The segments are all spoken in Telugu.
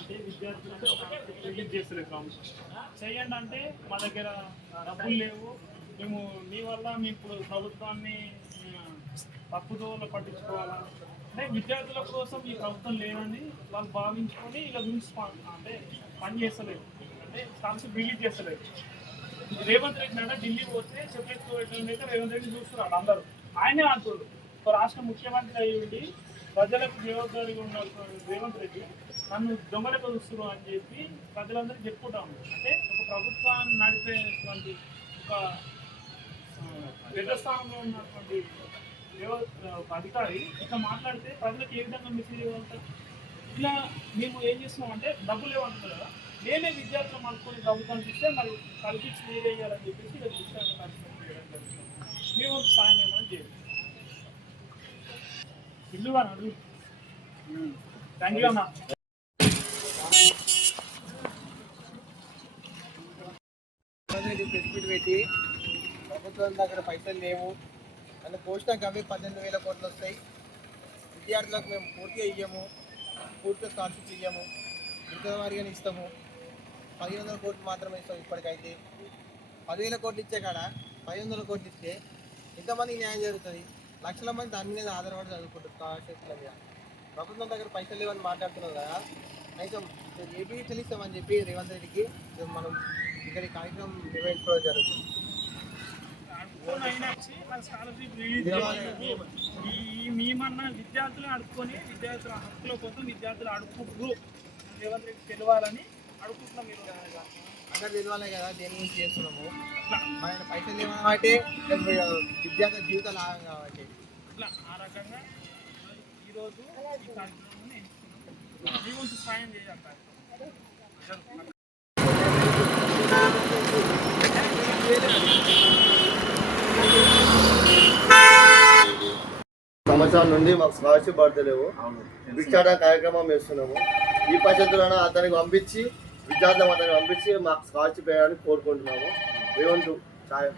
అంటే విద్యార్థులు అంటే ఒకటే రిలీజ్ చేస్తారు ప్రభుత్వం చేయండి అంటే మా దగ్గర డబ్బులు లేవు, మేము మీ వల్ల మీ ఇప్పుడు ప్రభుత్వాన్ని తప్పుదోవలో పట్టించుకోవాలా అంటే విద్యార్థుల కోసం ఈ ప్రభుత్వం లేదని వాళ్ళు భావించుకొని ఇలా రూల్స్ అంటే పని చేస్తలేదు, అంటే స్కాలర్షిప్ రిలీజ్ చేస్తలేదు. రేవంత్ రెడ్డి అంటే ఢిల్లీ పోతే చెప్పేసి రేవంత్ రెడ్డి చూస్తున్నారు అందరూ, ఆయనే అంటున్నారు. రాష్ట్ర ముఖ్యమంత్రి అయ్యి ప్రజలకు జవాబాదారిగా ఉన్న రేవంత్ రెడ్డి నన్ను దొంగలకు చూస్తున్నారు అని చెప్పి ప్రజలందరికీ చెప్పుకుంటాము. అంటే ఒక ప్రభుత్వాన్ని నడిపేటువంటి ఒక పెద్ద స్థానంలో ఉన్నటువంటి ఒక అధికారి ఇట్లా మాట్లాడితే ప్రజలకు ఏ విధంగా మెసేజ్ ఇవ్వగలుగుతారు? ఇలా మేము ఏం చేస్తున్నాం అంటే డబ్బులు ఏమంటున్నారు కదా, మేమే విద్యార్థులు అనుకుని ప్రభుత్వానికి ఇస్తే మరి కల్పించి వేయాలని చెప్పేసి ఇలా విషయాన్ని కార్యక్రమం చేయడం జరుగుతుంది. మేము సాయం ఏమైనా చేయాలి ఇల్లు అని అడుగు. థ్యాంక్ యూ అన్న. పెట్టి ప్రభుత్వం దగ్గర పైసలు లేవు అని పోస్టులకు అవి 18,000 కోట్లు వస్తాయి. విద్యార్థులకు మేము పూర్తిగా ఇయ్యము, పూర్తిగా స్కాలర్షిప్ ఇయ్యము, మిగతా వారిగానే ఇస్తాము. 1,500 కోట్లు మాత్రమే ఇస్తాం. ఇప్పటికైతే 10,000 కోట్లు ఇచ్చే కాడ 500 కోట్లు ఇస్తే ఎంతమందికి న్యాయం జరుగుతుంది? లక్షల మంది దాని మీద ఆధారపడి చదువుకుంటారు స్కాలర్షిప్ల మీద. ప్రభుత్వం దగ్గర పైసలు లేవని మాట్లాడుతున్నాం కదా, అయితే ఏపీ తెలుస్తామని చెప్పి రేవంత్ రెడ్డికి మనం ఇక్కడ కార్యక్రమం నిర్వహించుకోవడం జరుగుతుంది. మేమన్నా విద్యార్థులు అడుక్కొని విద్యార్థుల హక్కుల కోసం విద్యార్థులు అడుక్కుంటారు, రేవంత్ రెడ్డి తెలియాలని అడుగుతున్నాం. మీరు అందరు తెలియాలి కదా దేని గురించి చేస్తున్నాము. మన పైసలు ఏమంటే విద్యార్థుల జీవితాలు ఆగం కాబట్టి అట్లా ఆ రకంగా ఈరోజు ఈ కార్యక్రమాన్ని మీ వంతు సాయం చేయాలి. సంవత్సరాల నుండి మాకు స్కాలర్షిప్ పడతలేవు. భిక్షాటన కార్యక్రమం వేస్తున్నాము. ఈ పద్ధతులను అతనికి పంపించి విద్యార్థులను అతనికి పంపించి మాకు స్కాలర్షిప్ వేయడానికి కోరుకుంటున్నాము. రేవంత్ సాయం.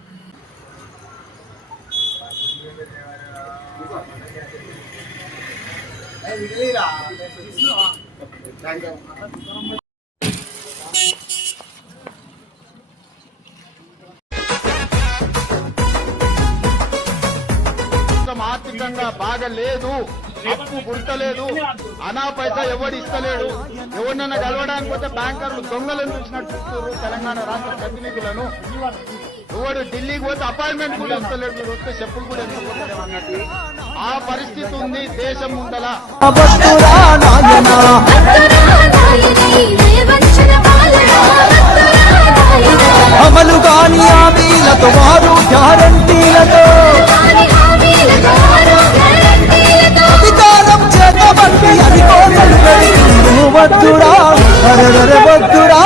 ఆర్థికంగా బాగా లేదు, అప్పు పుడతలేదు, అనా పైసా ఎవడు ఇస్తలేడు. ఎవరినైనా కలవడానికి పోతే బ్యాంకర్లు దొంగలను చూసినట్టు చూస్తారు తెలంగాణ రాష్ట్ర ప్రతినిధులను. ఎవడు ఢిల్లీకి పోతే అపాయింట్మెంట్ కూడా ఇస్తలేడు, మీరు వస్తే చెప్పులు కూడా ఎందుకు అన్నట్టు ఆ పరిస్థితి ఉంది దేశం ముందల. అమలు కాని హామీలతో వారు గ్యారంటీలతో అధికారం చేతబట్టి అది కోసలు వద్దురా వద్దురా